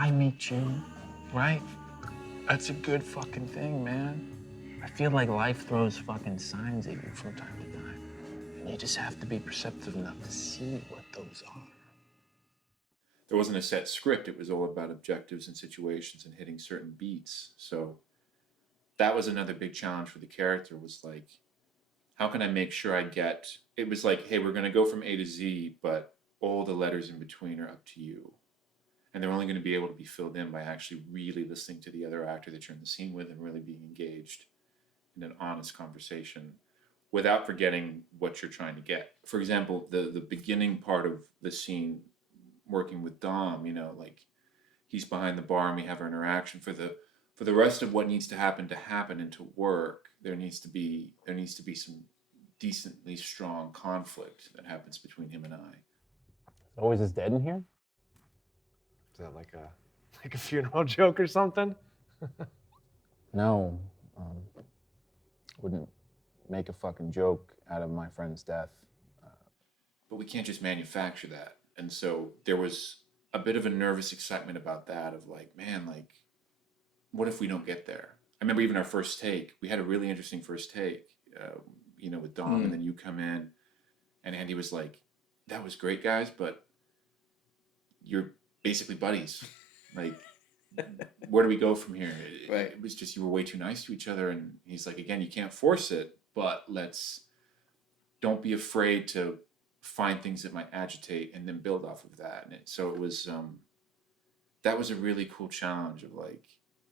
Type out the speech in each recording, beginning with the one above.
I meet you, right? That's a good fucking thing, man. I feel like life throws fucking signs at you from time to time. And you just have to be perceptive enough to see what those are. There wasn't a set script. It was all about objectives and situations and hitting certain beats. So that was another big challenge for the character was like, how can I make sure I get, it was like, hey, we're going to go from A to Z, but all the letters in between are up to you. And they're only going to be able to be filled in by actually really listening to the other actor that you're in the scene with and really being engaged in an honest conversation without forgetting what you're trying to get. For example, the beginning part of the scene working with Dom, you know, like he's behind the bar and we have our interaction for the rest of what needs to happen and to work, there needs to be some decently strong conflict that happens between him and I. Always is dead in here? Is that like a funeral joke or something? No. Wouldn't make a fucking joke out of my friend's death. But we can't just manufacture that. And so there was a bit of a nervous excitement about that of like, man, like, what if we don't get there? I remember even our first take, we had a really interesting first take, you know, with Dom, and then you come in and Andy was like, that was great, guys, but you're basically buddies. Like, where do we go from here? It was just, you were way too nice to each other. And he's like, again, you can't force it, but don't be afraid to find things that might agitate and then build off of that. And so it was, that was a really cool challenge of like,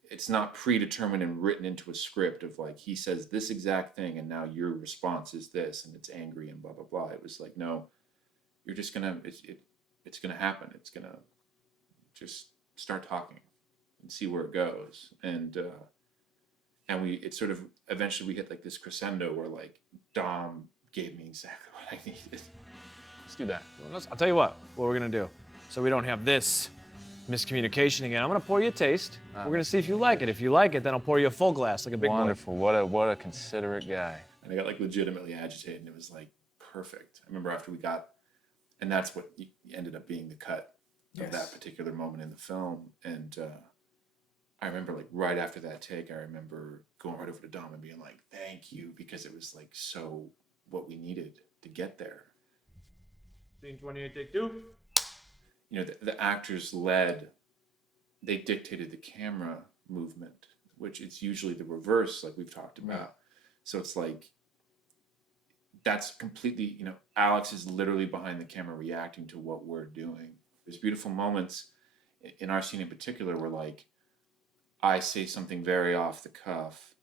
it's not predetermined and written into a script of like, he says this exact thing and now your response is this and it's angry and blah, blah, blah. It was like, no, you're just gonna, it's gonna happen. It's gonna just start talking and see where it goes. And it sort of, eventually we hit like this crescendo where like Dom gave me exactly what I needed. Let's do that. I'll tell you what we're gonna do. So we don't have this miscommunication again. I'm gonna pour you a taste. We're gonna see if you like it. If you like it, then I'll pour you a full glass like a big Wonderful. What a considerate guy. And I got like legitimately agitated and it was like perfect. I remember after we got, and that's what ended up being the cut of that particular moment in the film. And I remember like right after that take, I remember going right over to Dom and being like, thank you, because it was like so what we needed to get there. Scene 28, take 2. You know, the actors they dictated the camera movement, which it's usually the reverse, like we've talked about. Right. So it's like, that's completely, you know, Alex is literally behind the camera reacting to what we're doing. There's beautiful moments in our scene in particular where like, I say something very off the cuff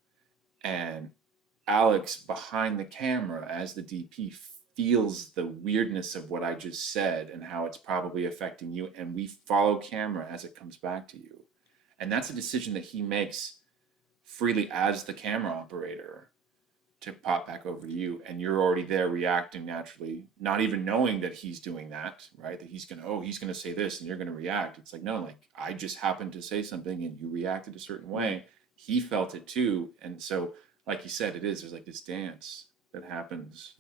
and Alex behind the camera as the DP feels the weirdness of what I just said and how it's probably affecting you. And we follow camera as it comes back to you. And that's a decision that he makes freely as the camera operator to pop back over to you. And you're already there reacting naturally, not even knowing that he's doing that, right? That he's going to say this and you're going to react. It's like, no, like I just happened to say something and you reacted a certain way. He felt it too. And so, like you said, there's like this dance that happens.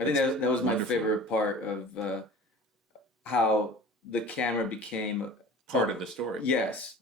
I think that was my favorite part of how the camera became part of the story. Yes,